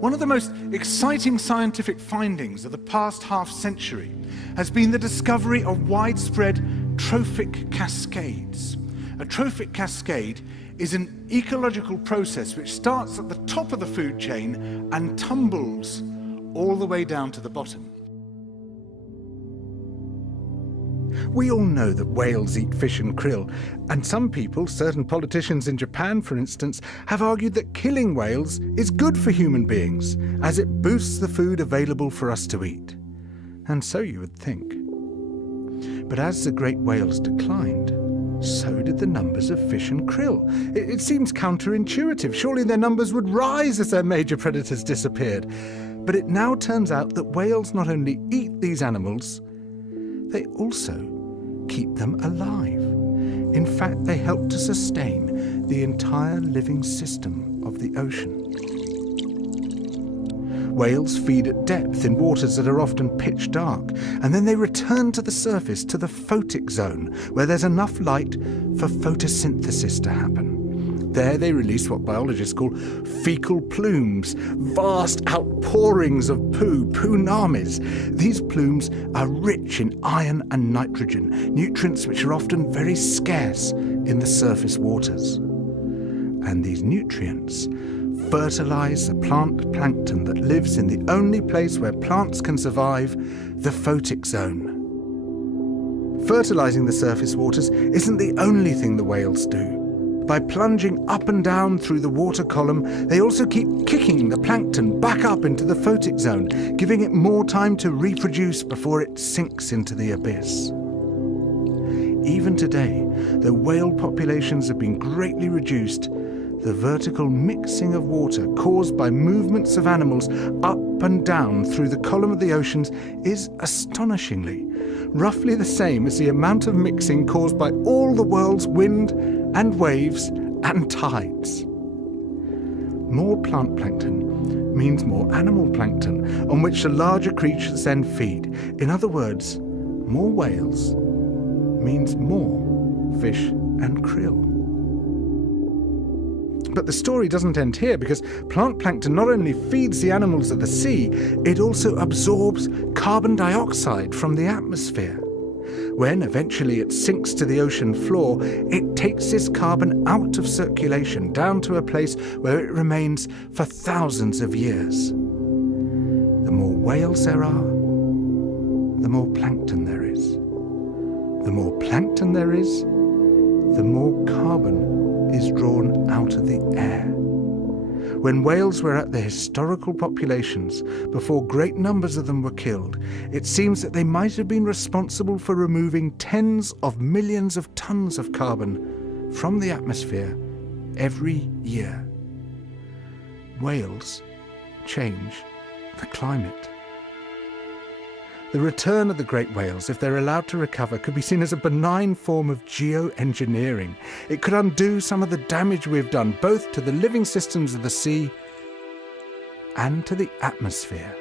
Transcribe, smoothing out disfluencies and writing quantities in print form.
One of the most exciting scientific findings of the past half-century has been the discovery of widespread trophic cascades. A trophic cascade is an ecological process which starts at the top of the food chain and tumbles all the way down to the bottom. We all know that whales eat fish and krill, and some people, certain politicians in Japan for instance, have argued that killing whales is good for human beings, as it boosts the food available for us to eat. And so you would think. But as the great whales declined, so did the numbers of fish and krill. It seems counterintuitive. Surely their numbers would rise as their major predators disappeared. But it now turns out that whales not only eat these animals, they also keep them alive. In fact, they help to sustain the entire living system of the ocean. Whales feed at depth in waters that are often pitch dark, and then they return to the surface, to the photic zone, where there's enough light for photosynthesis to happen. There they release what biologists call fecal plumes, vast outpourings of poo, poonamis. These plumes are rich in iron and nitrogen, nutrients which are often very scarce in the surface waters. And these nutrients fertilize the plant plankton that lives in the only place where plants can survive, the photic zone. Fertilizing the surface waters isn't the only thing the whales do. By plunging up and down through the water column, they also keep kicking the plankton back up into the photic zone, giving it more time to reproduce before it sinks into the abyss. Even today, though whale populations have been greatly reduced, the vertical mixing of water caused by movements of animals up and down through the column of the oceans is astonishingly roughly the same as the amount of mixing caused by all the world's wind and waves and tides. More plant plankton means more animal plankton, on which the larger creatures then feed. In other words, more whales means more fish and krill. But the story doesn't end here, because plant plankton not only feeds the animals of the sea, it also absorbs carbon dioxide from the atmosphere. When eventually it sinks to the ocean floor, it takes this carbon out of circulation down to a place where it remains for thousands of years. The more whales there are, the more plankton there is. The more plankton there is, the more carbon is drawn out of the air. When whales were at their historical populations, before great numbers of them were killed, it seems that they might have been responsible for removing tens of millions of tons of carbon from the atmosphere every year. Whales change the climate. The return of the great whales, if they're allowed to recover, could be seen as a benign form of geoengineering. It could undo some of the damage we've done, both to the living systems of the sea and to the atmosphere.